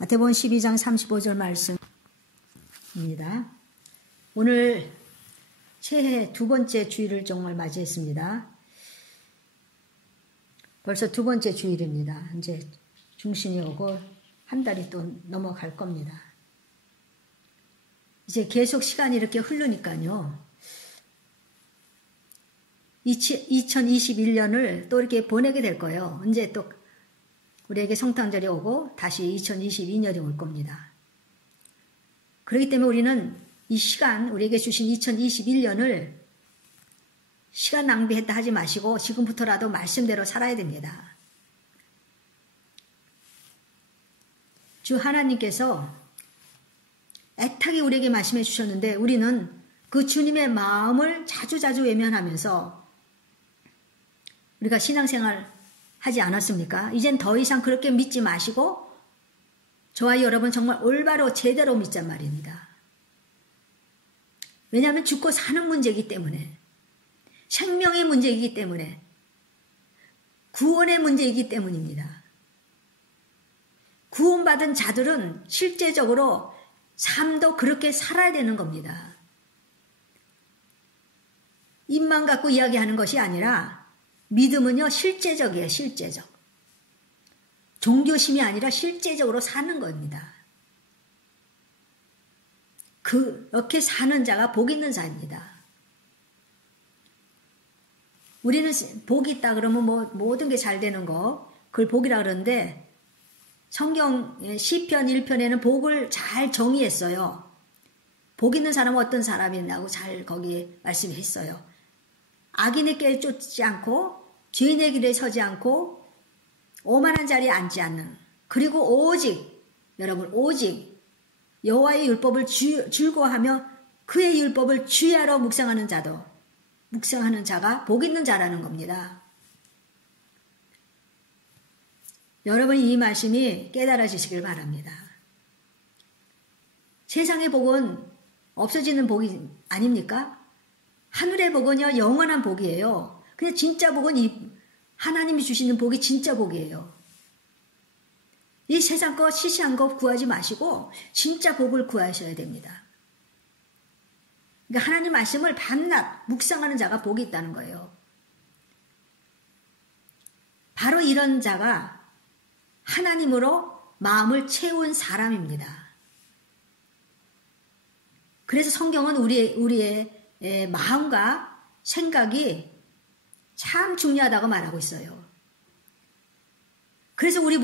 마태복음 12장 35절 말씀입니다. 오늘 새해 두 번째 주일을 정말 맞이했습니다. 벌써 두 번째 주일입니다. 이제 중신이 오고 한 달이 또 넘어갈 겁니다. 이제 계속 시간이 이렇게 흐르니까요. 2021년을 또 이렇게 보내게 될 거예요. 이제 또 우리에게 성탄절이 오고 다시 2022년이 올 겁니다. 그렇기 때문에 우리는 이 시간, 우리에게 주신 2021년을 시간 낭비했다 하지 마시고 지금부터라도 말씀대로 살아야 됩니다. 주 하나님께서 애타게 우리에게 말씀해 주셨는데 우리는 그 주님의 마음을 자주자주 외면하면서 우리가 신앙생활 하지 않았습니까? 이젠 더 이상 그렇게 믿지 마시고 저와 여러분 정말 올바로 제대로 믿자 말입니다. 왜냐하면 죽고 사는 문제이기 때문에, 생명의 문제이기 때문에, 구원의 문제이기 때문입니다. 구원받은 자들은 실제적으로 삶도 그렇게 살아야 되는 겁니다. 입만 갖고 이야기하는 것이 아니라 믿음은요, 실제적이에요, 실제적. 종교심이 아니라 실제적으로 사는 겁니다. 그렇게 사는 자가 복 있는 자입니다. 우리는 복이 있다 그러면 뭐 모든 게 잘 되는 거, 그걸 복이라 그러는데 성경 시편 1편에는 복을 잘 정의했어요. 복 있는 사람은 어떤 사람이냐고 잘 거기에 말씀했어요. 악인의 길에 쫓지 않고 죄인의 길에 서지 않고 오만한 자리에 앉지 않는, 그리고 오직 여러분 오직 여호와의 율법을 즐거워하며 그의 율법을 주야로 묵상하는 자가 복 있는 자라는 겁니다. 여러분이 이 말씀이 깨달아지시길 바랍니다. 세상의 복은 없어지는 복이 아닙니까? 하늘의 복은요, 영원한 복이에요. 근데 진짜 복은 하나님이 주시는 복이 진짜 복이에요. 이 세상 거, 시시한 거 구하지 마시고 진짜 복을 구하셔야 됩니다. 그러니까 하나님 말씀을 밤낮 묵상하는 자가 복이 있다는 거예요. 바로 이런 자가 하나님으로 마음을 채운 사람입니다. 그래서 성경은 우리의 마음과 생각이 참 중요하다고 말하고 있어요. 그래서 우리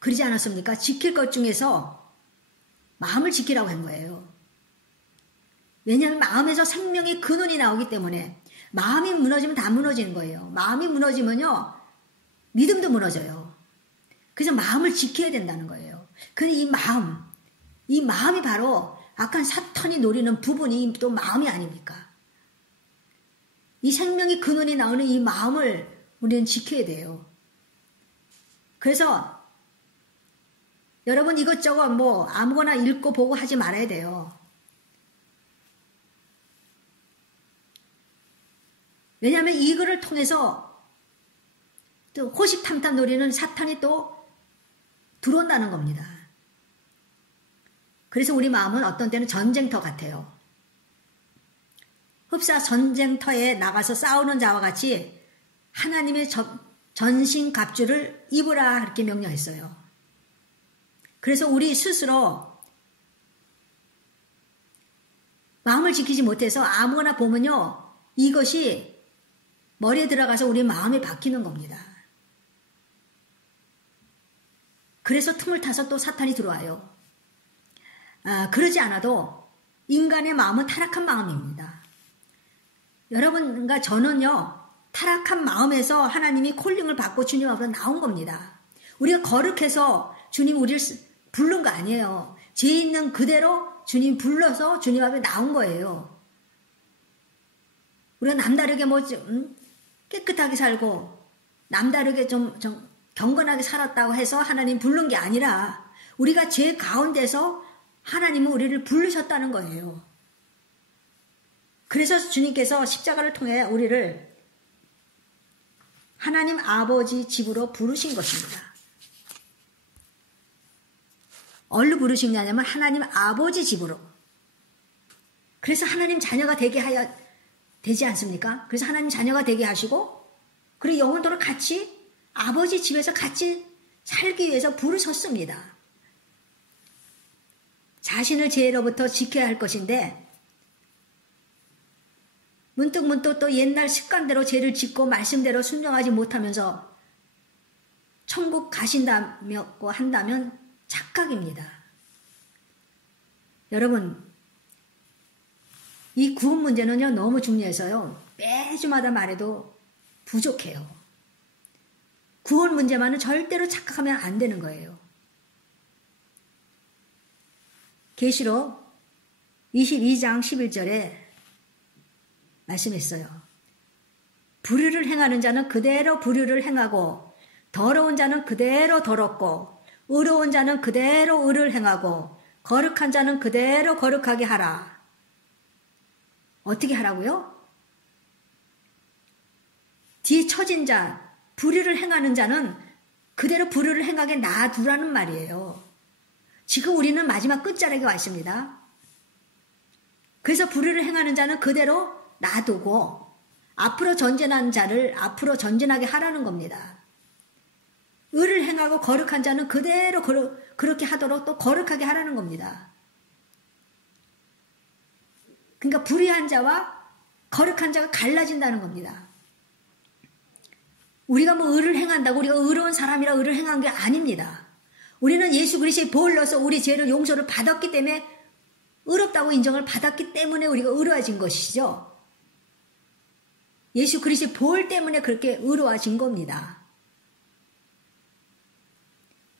그러지 않았습니까? 지킬 것 중에서 마음을 지키라고 한 거예요. 왜냐하면 마음에서 생명의 근원이 나오기 때문에 마음이 무너지면 다 무너지는 거예요. 마음이 무너지면요, 믿음도 무너져요. 그래서 마음을 지켜야 된다는 거예요. 근데 이 마음이 바로 악한 사탄이 노리는 부분이 또 마음이 아닙니까? 이 생명의 근원이 나오는 이 마음을 우리는 지켜야 돼요. 그래서 여러분 이것저것 아무거나 읽고 보고 하지 말아야 돼요. 왜냐하면 이거를 통해서 또 호식탐탐 노리는 사탄이 또 들어온다는 겁니다. 그래서 우리 마음은 어떤 때는 전쟁터 같아요. 흡사 전쟁터에 나가서 싸우는 자와 같이 하나님의 전신갑주를 입으라 이렇게 명령했어요. 그래서 우리 스스로 마음을 지키지 못해서 아무거나 보면요, 이것이 머리에 들어가서 우리 마음에 박히는 겁니다. 그래서 틈을 타서 또 사탄이 들어와요. 그러지 않아도 인간의 마음은 타락한 마음입니다. 여러분과 저는요, 타락한 마음에서 하나님이 콜링을 받고 주님 앞으로 나온 겁니다. 우리가 거룩해서 주님 우리를 부른 거 아니에요. 죄 있는 그대로 주님 불러서 주님 앞에 나온 거예요. 우리가 남다르게 깨끗하게 살고 남다르게 좀 경건하게 살았다고 해서 하나님 부른 게 아니라 우리가 죄 가운데서 하나님은 우리를 부르셨다는 거예요. 그래서 주님께서 십자가를 통해 우리를 하나님 아버지 집으로 부르신 것입니다. 어디로 부르시냐면 하나님 아버지 집으로. 그래서 하나님 자녀가 되지 않습니까? 그래서 하나님 자녀가 되게 하시고, 그리고 영원토록 같이 아버지 집에서 같이 살기 위해서 부르셨습니다. 자신을 죄로부터 지켜야 할 것인데, 문득문득 또 옛날 습관대로 죄를 짓고 말씀대로 순종하지 못하면서 천국 가신다고 한다면 착각입니다. 여러분, 이 구원 문제는요, 너무 중요해서요, 매주마다 말해도 부족해요. 구원 문제만은 절대로 착각하면 안 되는 거예요. 계시록 22장 11절에 말씀했어요. 불의를 행하는 자는 그대로 불의를 행하고, 더러운 자는 그대로 더럽고, 의로운 자는 그대로 의를 행하고, 거룩한 자는 그대로 거룩하게 하라. 어떻게 하라고요? 뒤에 처진 자, 불의를 행하는 자는 그대로 불의를 행하게 놔두라는 말이에요. 지금 우리는 마지막 끝자락에 와 있습니다. 그래서 불의를 행하는 자는 그대로 놔두고 앞으로 전진하는 자를 앞으로 전진하게 하라는 겁니다. 의를 행하고 거룩한 자는 그대로 그렇게 하도록 또 거룩하게 하라는 겁니다. 그러니까 불의한 자와 거룩한 자가 갈라진다는 겁니다. 우리가 뭐 의를 행한다고 우리가 의로운 사람이라 의를 행한 게 아닙니다. 우리는 예수 그리스도의 보혈로서 우리 죄를 용서를 받았기 때문에, 의롭다고 인정을 받았기 때문에 우리가 의로워진 것이죠. 예수 그리스도의 보혈 때문에 그렇게 의로워진 겁니다.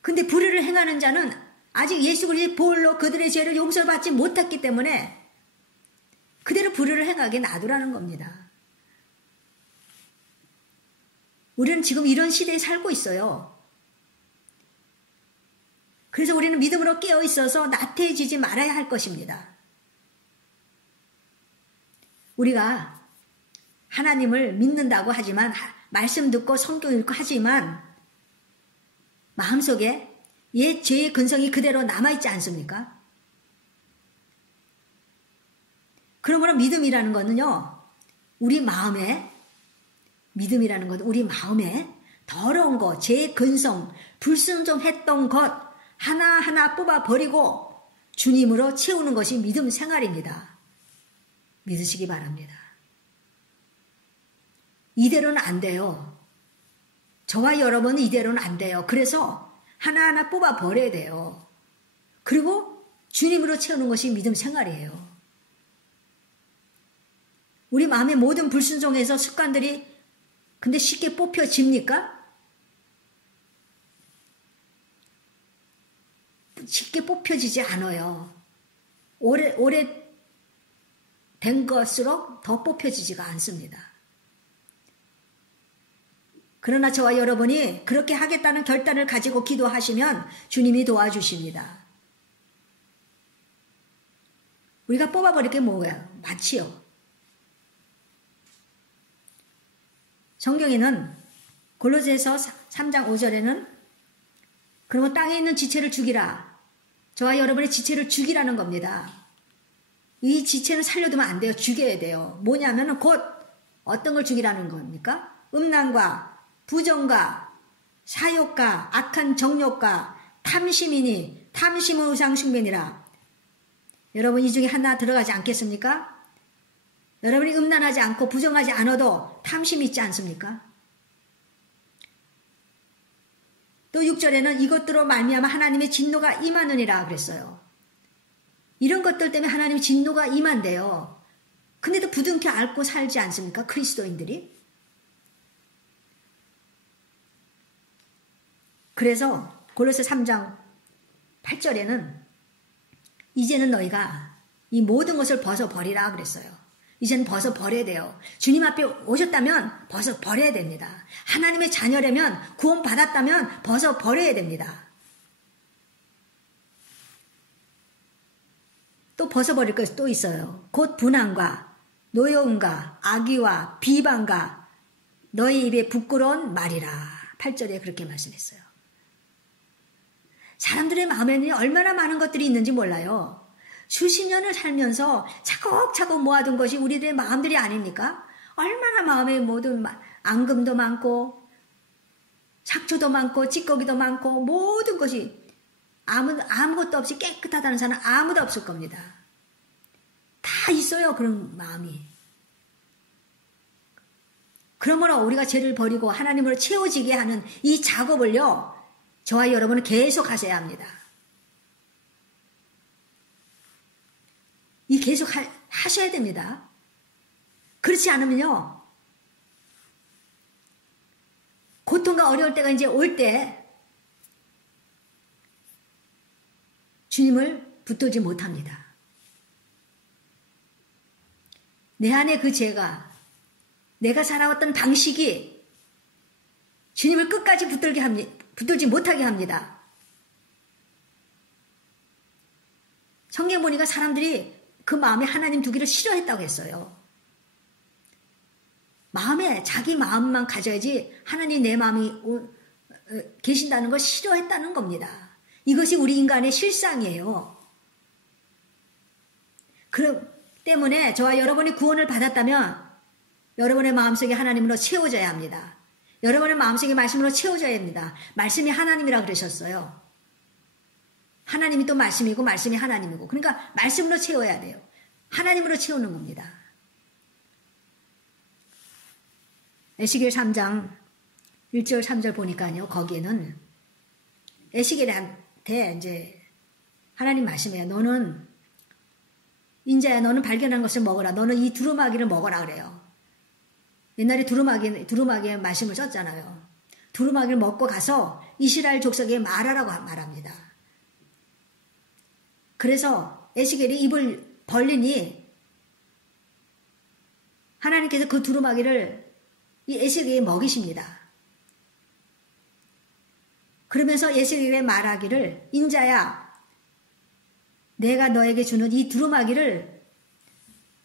근데 불의를 행하는 자는 아직 예수 그리스도의 보혈로 그들의 죄를 용서를 받지 못했기 때문에 그대로 불의를 행하게 놔두라는 겁니다. 우리는 지금 이런 시대에 살고 있어요. 그래서 우리는 믿음으로 깨어 있어서 나태해지지 말아야 할 것입니다. 우리가 하나님을 믿는다고 하지만, 말씀 듣고 성경 읽고 하지만 마음속에 옛 죄의 근성이 그대로 남아있지 않습니까? 그러므로 믿음이라는 것은요, 우리 마음에, 믿음이라는 것은 우리 마음에 더러운 것, 죄의 근성, 불순종했던 것 하나하나 뽑아버리고 주님으로 채우는 것이 믿음 생활입니다. 믿으시기 바랍니다. 이대로는 안 돼요. 저와 여러분은 이대로는 안 돼요. 그래서 하나하나 뽑아버려야 돼요. 그리고 주님으로 채우는 것이 믿음 생활이에요. 우리 마음의 모든 불순종에서 습관들이 근데 쉽게 뽑혀집니까? 쉽게 뽑혀지지 않아요. 오래 된 것으로 더 뽑혀지지가 않습니다. 그러나 저와 여러분이 그렇게 하겠다는 결단을 가지고 기도하시면 주님이 도와주십니다. 우리가 뽑아버릴 게 뭐예요? 마치요. 성경에는 골로새서 3장 5절에는 그러면 땅에 있는 지체를 죽이라. 저와 여러분의 지체를 죽이라는 겁니다. 이 지체는 살려두면 안 돼요. 죽여야 돼요. 뭐냐면 곧 어떤 걸 죽이라는 겁니까? 음란과 부정과 사욕과 악한 정욕과 탐심이니 탐심은 우상숭배니라. 여러분 이 중에 하나 들어가지 않겠습니까? 여러분이 음란하지 않고 부정하지 않아도 탐심이 있지 않습니까? 또 6절에는 이것들로 말미암아 하나님의 진노가 임하느니라 그랬어요. 이런 것들 때문에 하나님의 진노가 임한대요. 근데도 부둥켜 앓고 살지 않습니까? 그리스도인들이. 그래서 골로새 3장 8절에는 이제는 너희가 이 모든 것을 벗어버리라 그랬어요. 이제는 벗어버려야 돼요. 주님 앞에 오셨다면 벗어버려야 됩니다. 하나님의 자녀라면 구원 받았다면 벗어버려야 됩니다. 또 벗어버릴 것이 또 있어요. 곧 분한과 노여움과 악의와 비방과 너희 입에 부끄러운 말이라. 8절에 그렇게 말씀했어요. 사람들의 마음에는 얼마나 많은 것들이 있는지 몰라요. 수십 년을 살면서 차곡차곡 모아둔 것이 우리들의 마음들이 아닙니까? 얼마나 마음에 모든 앙금도 많고 착초도 많고 찌꺼기도 많고 모든 것이 아무것도 없이 깨끗하다는 사람은 아무도 없을 겁니다. 다 있어요. 그런 마음이. 그러므로 우리가 죄를 버리고 하나님으로 채워지게 하는 이 작업을요. 저와 여러분은 계속 하셔야 합니다. 이 계속 하셔야 됩니다. 그렇지 않으면요. 고통과 어려울 때가 이제 올 때 주님을 붙들지 못합니다. 내 안에 그 죄가 내가 살아왔던 방식이 주님을 끝까지 붙들지 못하게 합니다. 성경 보니까 사람들이 그 마음에 하나님 두기를 싫어했다고 했어요. 마음에 자기 마음만 가져야지 하나님 내 마음이 계신다는 걸 싫어했다는 겁니다. 이것이 우리 인간의 실상이에요. 그렇기 때문에 저와 여러분이 구원을 받았다면 여러분의 마음속에 하나님으로 채워져야 합니다. 여러분의 마음속에 말씀으로 채워져야 합니다. 말씀이 하나님이라 그러셨어요. 하나님이 또 말씀이고 말씀이 하나님이고 그러니까 말씀으로 채워야 돼요. 하나님으로 채우는 겁니다. 에스겔 3장 1절 3절 보니까요. 거기에는 에스겔한테 이제 하나님 말씀이에요. 너는 인자야 너는 발견한 것을 먹어라. 너는 이 두루마기를 먹어라 그래요. 옛날에 두루마기의 말씀을 썼잖아요. 두루마기를 먹고 가서 이스라엘 족속에 말하라고 말합니다. 그래서 에스겔이 입을 벌리니 하나님께서 그 두루마기를 이 에스겔에게 먹이십니다. 그러면서 에스겔에게 말하기를 인자야 내가 너에게 주는 이 두루마기를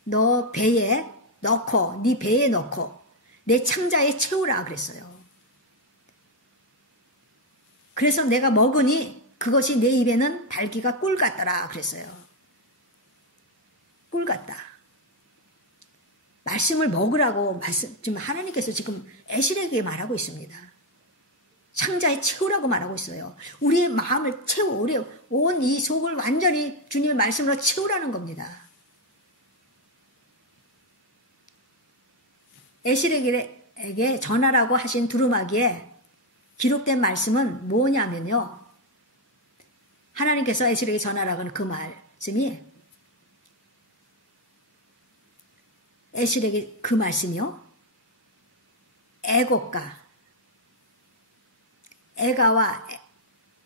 너 배에 넣고 네 배에 넣고 내 창자에 채우라 그랬어요. 그래서 내가 먹으니 그것이 내 입에는 달기가 꿀 같더라 그랬어요. 꿀 같다. 말씀을 먹으라고 지금 하나님께서 지금 에스겔에게 말하고 있습니다. 창자에 채우라고 말하고 있어요. 우리의 마음을 채워, 우리의 온 이 속을 완전히 주님의 말씀으로 채우라는 겁니다. 에스겔에게 전하라고 하신 두루마기에 기록된 말씀은 뭐냐면요. 하나님께서 에스겔에게 전하라고 하는 그 말씀이 에스겔에게 그 말씀이요. 애가와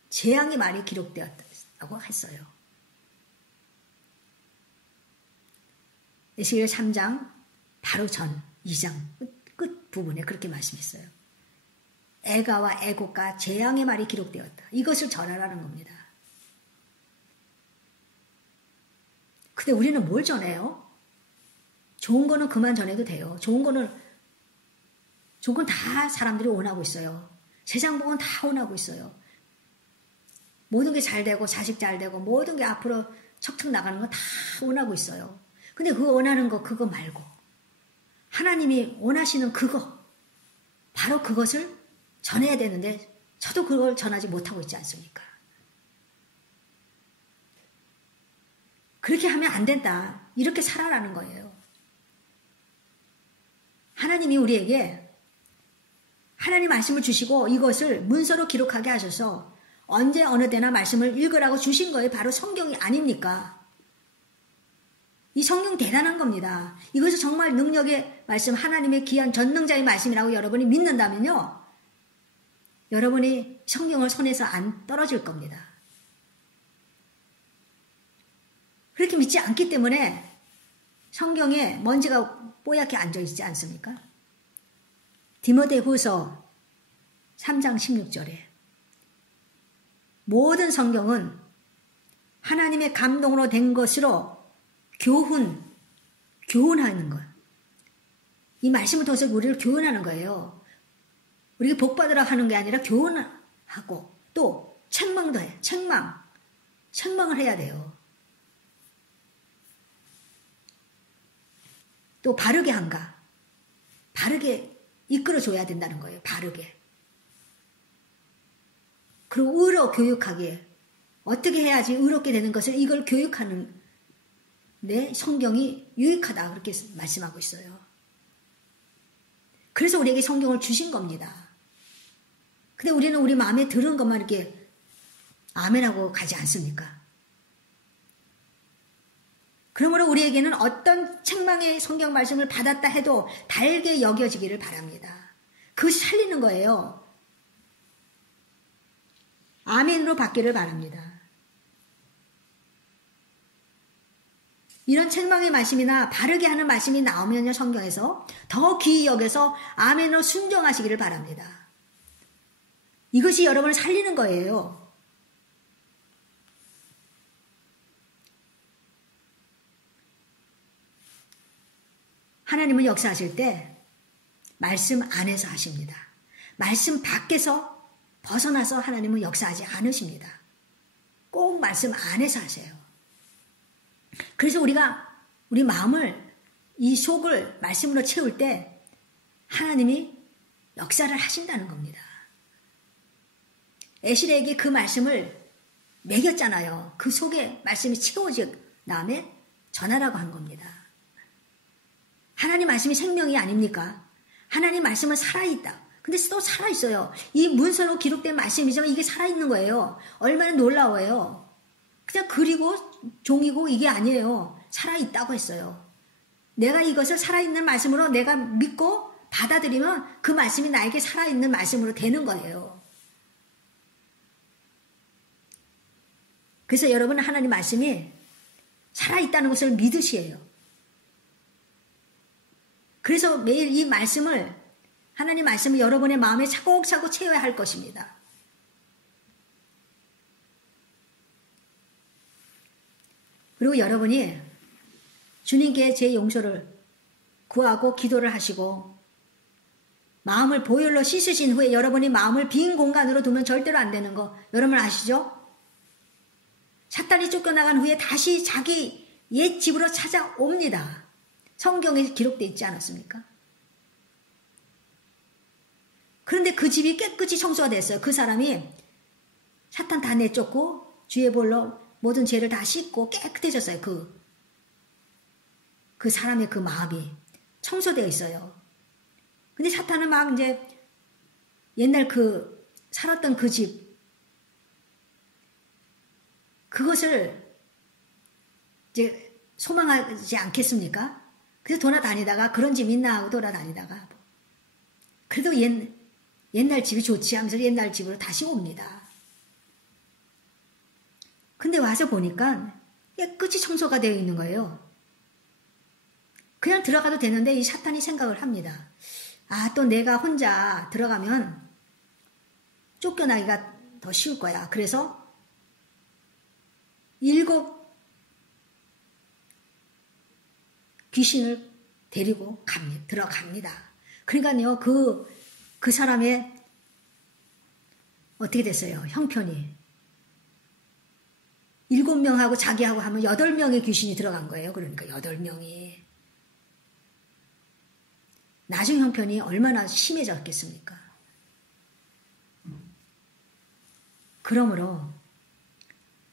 재앙의 말이 기록되었다고 했어요. 에스겔 3장 바로 전 2장 끝 부분에 그렇게 말씀했어요. 애가와 애곡과 재앙의 말이 기록되었다. 이것을 전하라는 겁니다. 근데 우리는 뭘 전해요? 좋은 거는 그만 전해도 돼요. 좋은 건 다 사람들이 원하고 있어요. 세상 복은 다 원하고 있어요. 모든 게 잘 되고 자식 잘 되고 모든 게 앞으로 척척 나가는 거 다 원하고 있어요. 근데 그 원하는 거 그거 말고 하나님이 원하시는 그거 바로 그것을 전해야 되는데 저도 그걸 전하지 못하고 있지 않습니까? 그렇게 하면 안 된다. 이렇게 살아라는 거예요. 하나님이 우리에게 하나님 말씀을 주시고 이것을 문서로 기록하게 하셔서 언제 어느 때나 말씀을 읽으라고 주신 거예요. 바로 성경이 아닙니까? 이 성경 대단한 겁니다. 이것을 정말 능력의 말씀, 하나님의 귀한 전능자의 말씀이라고 여러분이 믿는다면요. 여러분이 성경을 손에서 안 떨어질 겁니다. 그렇게 믿지 않기 때문에 성경에 먼지가 뽀얗게 앉아있지 않습니까? 디모데후서 3장 16절에 모든 성경은 하나님의 감동으로 된 것으로 교훈하는 거예요. 이 말씀을 통해서 우리를 교훈하는 거예요. 우리가 복받으라 하는 게 아니라 교훈하고 또 책망도 해. 책망을 해야 돼요. 또 바르게 한가? 바르게 이끌어줘야 된다는 거예요. 바르게. 그리고 의로 교육하게. 어떻게 해야지 의롭게 되는 것을 이걸 교육하는 데 성경이 유익하다. 그렇게 말씀하고 있어요. 그래서 우리에게 성경을 주신 겁니다. 근데 우리는 우리 마음에 들은 것만 이렇게 아멘하고 가지 않습니까? 그러므로 우리에게는 어떤 책망의 성경 말씀을 받았다 해도 달게 여겨지기를 바랍니다. 그것이 살리는 거예요. 아멘으로 받기를 바랍니다. 이런 책망의 말씀이나 바르게 하는 말씀이 나오면요, 성경에서 더 귀히 여겨서 아멘으로 순종하시기를 바랍니다. 이것이 여러분을 살리는 거예요. 하나님은 역사하실 때 말씀 안에서 하십니다. 말씀 밖에서 벗어나서 하나님은 역사하지 않으십니다. 꼭 말씀 안에서 하세요. 그래서 우리가 우리 마음을 이 속을 말씀으로 채울 때 하나님이 역사를 하신다는 겁니다. 에스라에게 그 말씀을 먹였잖아요. 그 속에 말씀이 채워진 다음에 전하라고 한 겁니다. 하나님 말씀이 생명이 아닙니까? 하나님 말씀은 살아있다. 근데 또 살아있어요. 이 문서로 기록된 말씀이지만 이게 살아있는 거예요. 얼마나 놀라워요. 그냥 글이고 종이고 이게 아니에요. 살아있다고 했어요. 내가 이것을 살아있는 말씀으로 내가 믿고 받아들이면 그 말씀이 나에게 살아있는 말씀으로 되는 거예요. 그래서 여러분 하나님 말씀이 살아있다는 것을 믿으시에요. 그래서 매일 이 말씀을 하나님 말씀을 여러분의 마음에 차곡차곡 채워야 할 것입니다. 그리고 여러분이 주님께 제 용서를 구하고 기도를 하시고 마음을 보혈로 씻으신 후에 여러분이 마음을 빈 공간으로 두면 절대로 안 되는 거 여러분 아시죠? 사탄이 쫓겨나간 후에 다시 자기 옛 집으로 찾아옵니다. 성경에 기록되어 있지 않았습니까? 그런데 그 집이 깨끗이 청소가 됐어요. 그 사람이 사탄 다 내쫓고 주의 볼로 모든 죄를 다 씻고 깨끗해졌어요. 그 사람의 그 마음이 청소되어 있어요. 근데 사탄은 막 이제 옛날 살았던 그 집, 그것을 이제 소망하지 않겠습니까? 그래서 돌아다니다가 그런 집 있나 하고 돌아다니다가 그래도 옛날 집이 좋지 하면서 옛날 집으로 다시 옵니다. 근데 와서 보니까 깨끗이 청소가 되어 있는 거예요. 그냥 들어가도 되는데 이 사탄이 생각을 합니다. 아, 또 내가 혼자 들어가면 쫓겨나기가 더 쉬울 거야. 그래서 7 귀신을 데리고 들어갑니다. 그러니까요, 그 사람의 어떻게 됐어요? 형편이 7명하고 자기하고 하면 8명의 귀신이 들어간 거예요. 그러니까 8명이. 나중 형편이 얼마나 심해졌겠습니까? 그러므로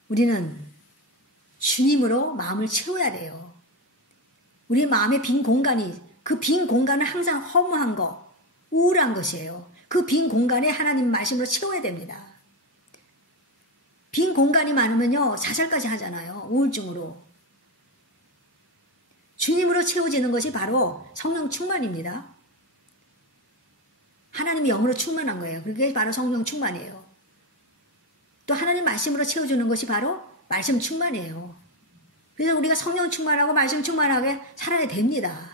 우리는 주님으로 마음을 채워야 돼요. 우리 마음의 빈 공간이, 그 빈 공간은 항상 허무한 거, 우울한 것이에요. 그 빈 공간에 하나님 말씀으로 채워야 됩니다. 빈 공간이 많으면요, 자살까지 하잖아요. 우울증으로. 주님으로 채워지는 것이 바로 성령 충만입니다. 하나님이 영으로 충만한 거예요. 그게 바로 성령 충만이에요. 또 하나님 말씀으로 채워주는 것이 바로 말씀 충만이에요. 그래서 우리가 성령 충만하고 말씀 충만하게 살아야 됩니다.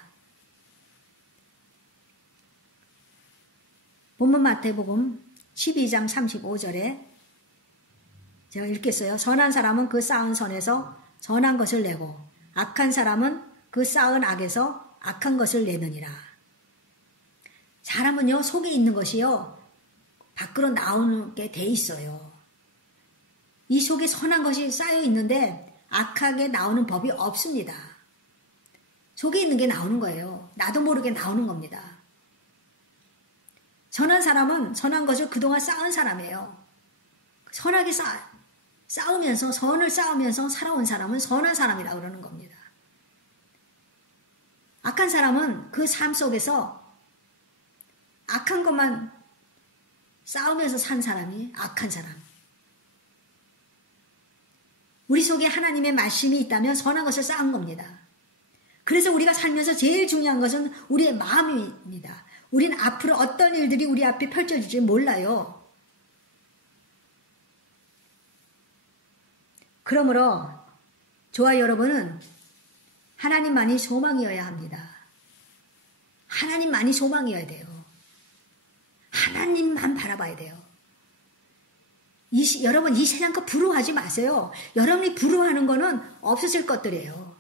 본문 마태복음 12장 35절에 제가 읽겠어요. 선한 사람은 그 쌓은 선에서 선한 것을 내고 악한 사람은 그 쌓은 악에서 악한 것을 내느니라. 사람은요, 속에 있는 것이요, 밖으로 나오게 돼 있어요. 이 속에 선한 것이 쌓여 있는데 악하게 나오는 법이 없습니다. 속에 있는 게 나오는 거예요. 나도 모르게 나오는 겁니다. 선한 사람은 선한 것을 그동안 쌓은 사람이에요. 선하게 싸우면서 선을 쌓으면서 살아온 사람은 선한 사람이라고 그러는 겁니다. 악한 사람은 그 삶 속에서 악한 것만 싸우면서 산 사람이 악한 사람. 우리 속에 하나님의 말씀이 있다면 선한 것을 쌓은 겁니다. 그래서 우리가 살면서 제일 중요한 것은 우리의 마음입니다. 우리는 앞으로 어떤 일들이 우리 앞에 펼쳐질지 몰라요. 그러므로 저와 여러분은 하나님만이 소망이어야 합니다. 하나님만이 소망이어야 돼요. 하나님만 바라봐야 돼요. 여러분 이 세상 거 부러워하지 마세요. 여러분이 부러워하는 거는 없어질 것들이에요.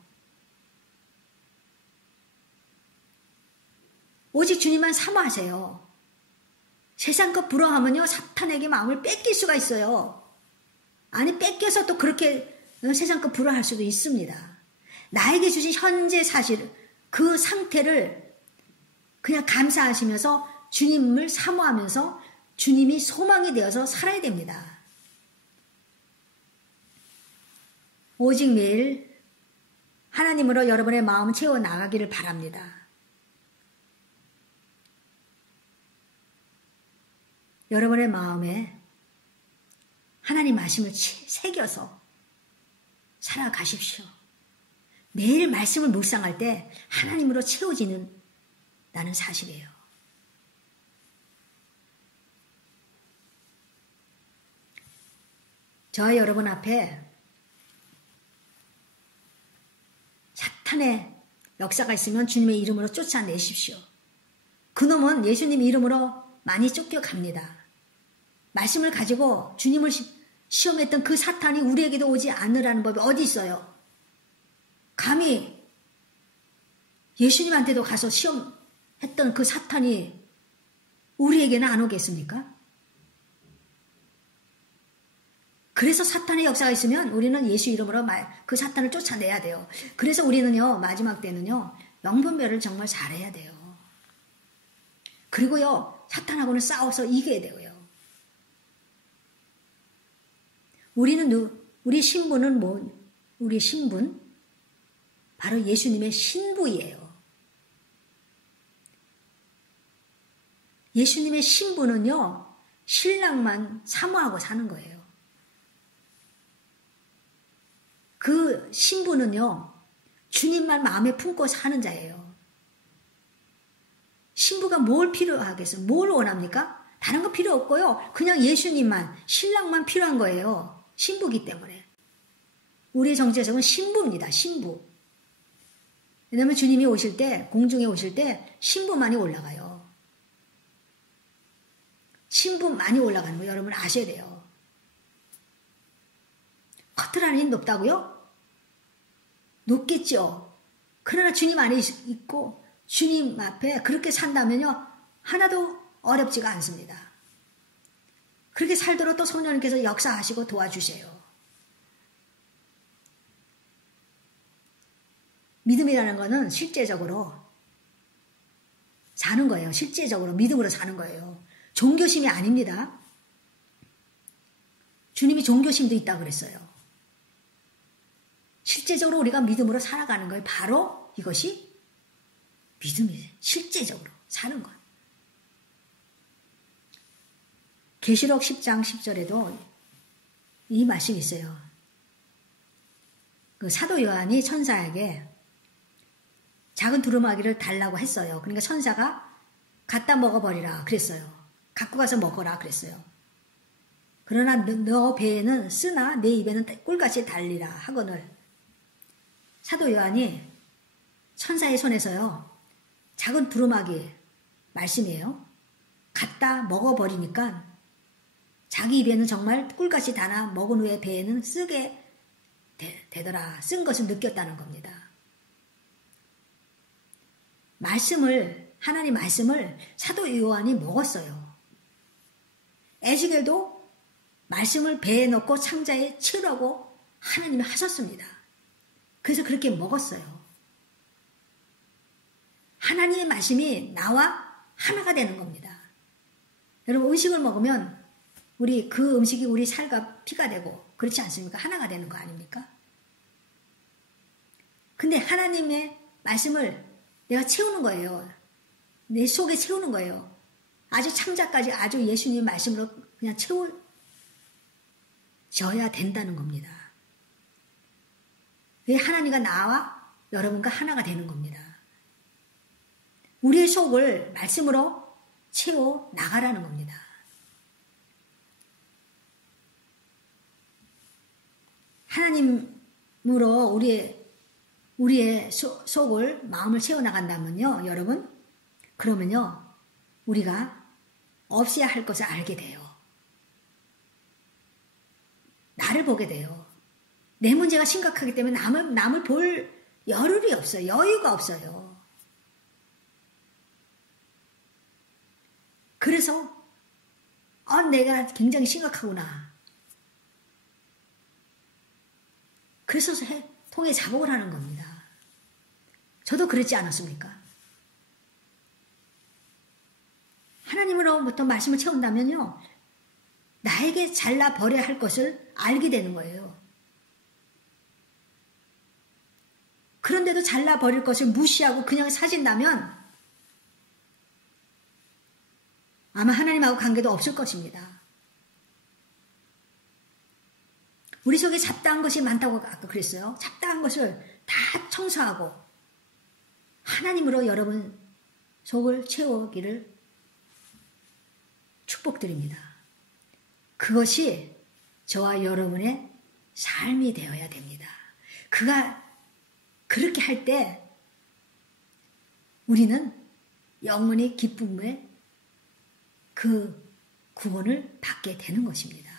오직 주님만 사모하세요. 세상 거 부러워하면요 사탄에게 마음을 뺏길 수가 있어요. 아니 뺏겨서 또 그렇게 세상 거 부러워할 수도 있습니다. 나에게 주신 현재 사실 그 상태를 그냥 감사하시면서 주님을 사모하면서 주님이 소망이 되어서 살아야 됩니다. 오직 매일 하나님으로 여러분의 마음을 채워나가기를 바랍니다. 여러분의 마음에 하나님 말씀을 새겨서 살아가십시오. 매일 말씀을 묵상할 때 하나님으로 채워지는 나는 사실이에요. 저와 여러분 앞에 사탄의 역사가 있으면 주님의 이름으로 쫓아내십시오. 그놈은 예수님 이름으로 많이 쫓겨갑니다. 말씀을 가지고 주님을 시험했던 그 사탄이 우리에게도 오지 않으라는 법이 어디 있어요? 감히 예수님한테도 가서 시험했던 그 사탄이 우리에게는 안 오겠습니까? 그래서 사탄의 역사가 있으면 우리는 예수 이름으로 그 사탄을 쫓아내야 돼요. 그래서 우리는요, 마지막 때는요, 영분별을 정말 잘해야 돼요. 그리고요, 사탄하고는 싸워서 이겨야 되고요. 우리 신분은 우리 신분? 바로 예수님의 신부예요. 예수님의 신부는요, 신랑만 사모하고 사는 거예요. 그 신부는요, 주님만 마음에 품고 사는 자예요. 신부가 뭘 필요하겠어요? 뭘 원합니까? 다른 거 필요 없고요. 그냥 예수님만, 신랑만 필요한 거예요. 신부기 때문에. 우리의 정체성은 신부입니다. 신부. 왜냐하면 주님이 오실 때, 공중에 오실 때 신부만이 올라가요. 신부만이 올라가는 거 여러분 아셔야 돼요. 겉을 하나님 높다고요? 높겠죠. 그러나 주님 안에 있고 주님 앞에 그렇게 산다면요. 하나도 어렵지가 않습니다. 그렇게 살도록 또 성령님께서 역사하시고 도와주세요. 믿음이라는 것은 실제적으로 사는 거예요. 실제적으로 믿음으로 사는 거예요. 종교심이 아닙니다. 주님이 종교심도 있다고 그랬어요. 실제적으로 우리가 믿음으로 살아가는 거예요. 바로 이것이 믿음이에요. 실제적으로 사는 것. 계시록 10장 10절에도 이 말씀이 있어요. 그 사도 요한이 천사에게 작은 두루마기를 달라고 했어요. 그러니까 천사가 갖다 먹어버리라 그랬어요. 갖고 가서 먹어라 그랬어요. 그러나 너 배에는 쓰나 내 입에는 꿀같이 달리라 하거늘. 사도 요한이 천사의 손에서요. 작은 두루마기 말씀이에요. 갖다 먹어버리니까 자기 입에는 정말 꿀같이 달아 먹은 후에 배에는 쓰게 되더라. 쓴 것을 느꼈다는 겁니다. 하나님 말씀을 사도 요한이 먹었어요. 에스겔도 말씀을 배에 넣고 창자에 채우라고 하나님이 하셨습니다. 그래서 그렇게 먹었어요. 하나님의 말씀이 나와 하나가 되는 겁니다. 여러분 음식을 먹으면 그 음식이 우리 살과 피가 되고 그렇지 않습니까? 하나가 되는 거 아닙니까? 근데 하나님의 말씀을 내가 채우는 거예요. 내 속에 채우는 거예요. 아주 창자까지 아주 예수님 말씀으로 그냥 채워져야 된다는 겁니다. 하나님과 나와 여러분과 하나가 되는 겁니다. 우리의 속을 말씀으로 채워 나가라는 겁니다. 하나님으로 우리의 속을, 마음을 채워 나간다면요, 여러분, 그러면요, 우리가 없애야 할 것을 알게 돼요. 나를 보게 돼요. 내 문제가 심각하기 때문에 남을 볼 여력이 없어요. 여유가 없어요. 그래서 내가 굉장히 심각하구나. 그래서 통해 자복을 하는 겁니다. 저도 그랬지 않았습니까? 하나님으로부터 말씀을 채운다면요, 나에게 잘라버려야 할 것을 알게 되는 거예요. 그런데도 잘라버릴 것을 무시하고 그냥 사진다면 아마 하나님하고 관계도 없을 것입니다. 우리 속에 잡다한 것이 많다고 아까 그랬어요. 잡다한 것을 다 청소하고 하나님으로 여러분 속을 채우기를 축복드립니다. 그것이 저와 여러분의 삶이 되어야 됩니다. 그가 그렇게 할 때 우리는 영원히 기쁨의 그 구원을 받게 되는 것입니다.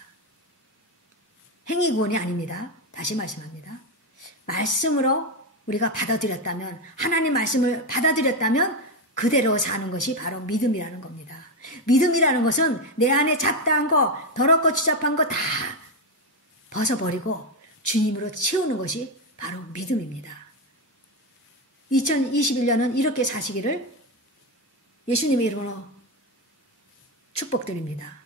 행위 구원이 아닙니다. 다시 말씀합니다. 말씀으로 우리가 받아들였다면, 하나님 말씀을 받아들였다면 그대로 사는 것이 바로 믿음이라는 겁니다. 믿음이라는 것은 내 안에 잡다한 거, 더럽고 추잡한 거 다 벗어버리고 주님으로 채우는 것이 바로 믿음입니다. 2021년은 이렇게 사시기를 예수님의 이름으로 축복드립니다.